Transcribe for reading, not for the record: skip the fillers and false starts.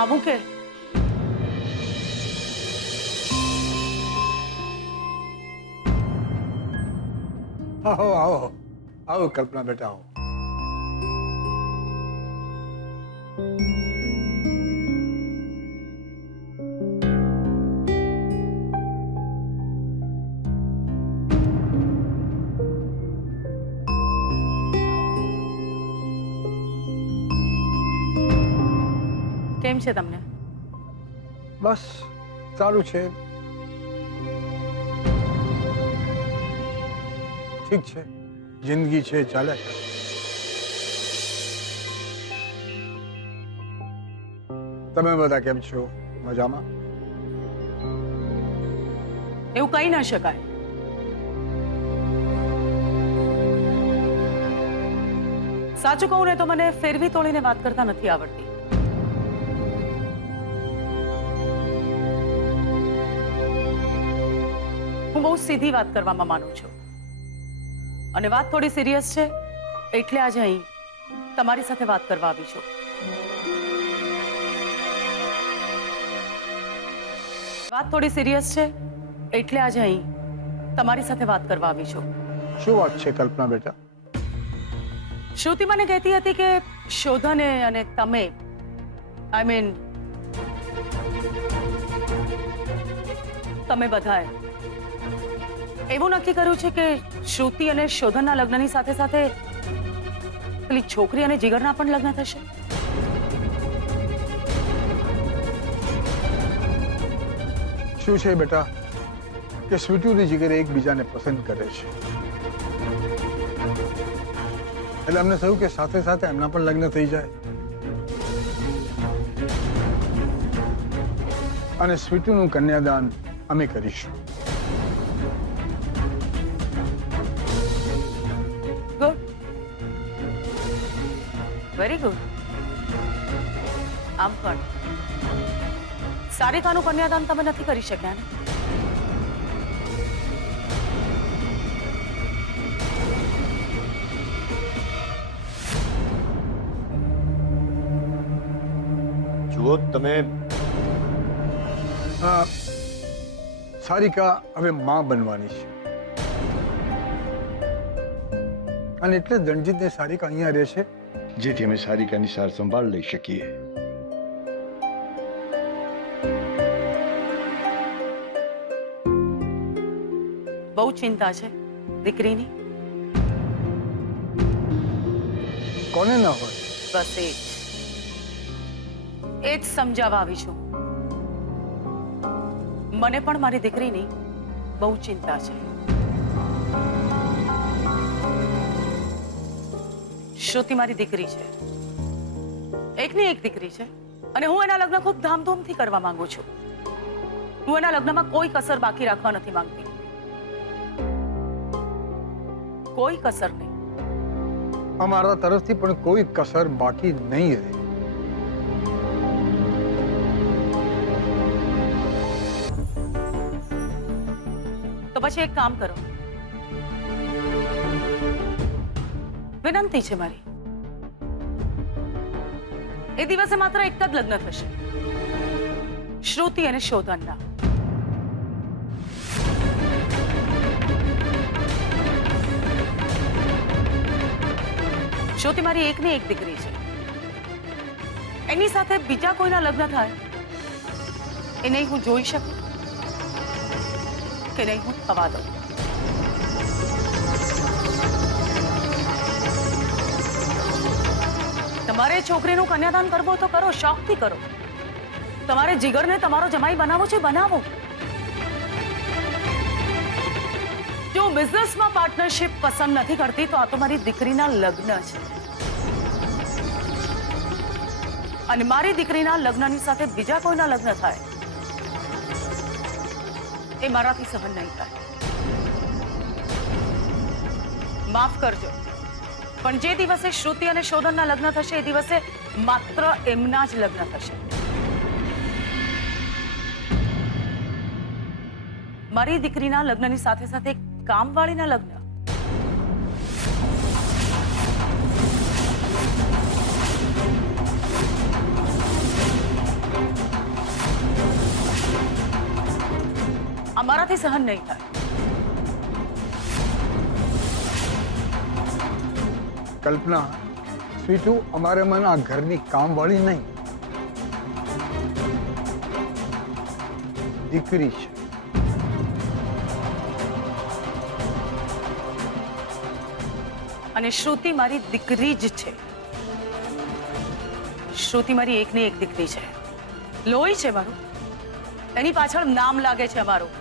આવું કે આવો આવો આવો કલ્પના બેટા આવો. કેમ છે તમને? બસ સારું છે, ઠીક છે, જિંદગી છે, ચાલે. તમે બધા કેમ છો? મજામાં? એવું કહી ના શકાય. સાચું કહું ને તો મને ફેરવી તોડીને વાત કરતા નથી આવડતી. હું બહુ સીધી વાત કરવામાં માનું છું અને વાત થોડી સિરિયસ છે એટલે આજે અહીં તમારી સાથે વાત કરવા આવી છું. વાત થોડી સિરિયસ છે એટલે આજે અહીં તમારી સાથે વાત કરવા આવી છું. શું વાત છે કલ્પના બેટા? શ્રુતિ મને કહેતી હતી કે શોધને અને તમે આઈ મીન તમે બધાએ એવું નક્કી કર્યું છે કે શ્રુતિ અને શોધનના લગ્નની સાથે સાથે પેલી છોકરી અને જીગરના પણ લગ્ન થશે. શું છે બેટા કે સ્વીટુ અને જીગર એકબીજાને પસંદ કરે છે, એટલે અમને થયું કે સાથે સાથે એમના પણ લગ્ન થઈ જાય અને સ્વીટુનું કન્યાદાન અમે કરીશું. Good, very good. આમ પણ સારિકાનું કન્યાદાન તમે નથી કરી શક્યા ને? જુઓ તમે, સારિકા હવે માં બનવાની છે અને એટલે જ રણજીત ને સારિકા અહીંયા રહેશે, જેથી અમે સારિકાની સાર સંભાળ લઈ શકીએ. બહુ ચિંતા છે દીકરીની. કોને ના હોય? બસ એ જ સમજાવવા આવી છું. મને પણ મારી દીકરીની બહુ ચિંતા છે. શ્રુતિ મારી દીકરી છે, એકની એક દીકરી છે અને હું એના લગ્ન ખૂબ ધામધૂમથી કરવા માંગુ છું. હું એના લગ્નમાં કોઈ કસર બાકી રાખવા નથી માંગતી, કોઈ કસર નહીં. અમારા તરફથી પણ કોઈ કસર બાકી નહીં રહે. તો પછી એક કામ કરો, વિનંતી છે મારી. એ દિવસે માત્ર એક જ લગ્ન થશે, શ્રુતિ અને શોધનના. શ્રુતિ મારી એકની એક દીકરી છે, એની સાથે બીજા કોઈના લગ્ન થાય એ નહીં હું જોઈ શકું કે નહીં હું થવા દઉં. તમારે છોકરીનું કન્યાદાન કરવું તો કરો, શોખથી કરો. તમારે જીગરને તમારો જમાઈ બનાવો છે, બનાવો. જો હું બિઝનેસમાં પાર્ટનરશિપ પસંદ નથી કરતી તો આ તો મારી દીકરીના લગ્ન છે અને મારી દીકરીના લગ્નની સાથે બીજા કોઈના લગ્ન થાય એ મારાથી સહન નહીં થાય. માફ કરજો પણ જે દિવસે શ્રુતિ અને શોધનના લગ્ન થશે એ દિવસે માત્ર એમના જ લગ્ન થશે. મારી દીકરીના લગ્નની સાથે સાથે કામવાળીના લગ્ન. મારાથી સહન નહીં થાય. કલ્પના, સ્વીટુ અમારે મને આ ઘરની કામવાળી નહીં, દીકરી છે. અને શ્રુતિ મારી દીકરી જ છે. શ્રુતિ મારી એકની એક દીકરી છે. લોહી છે મારું, એની પાછળ નામ લાગે છે અમારું.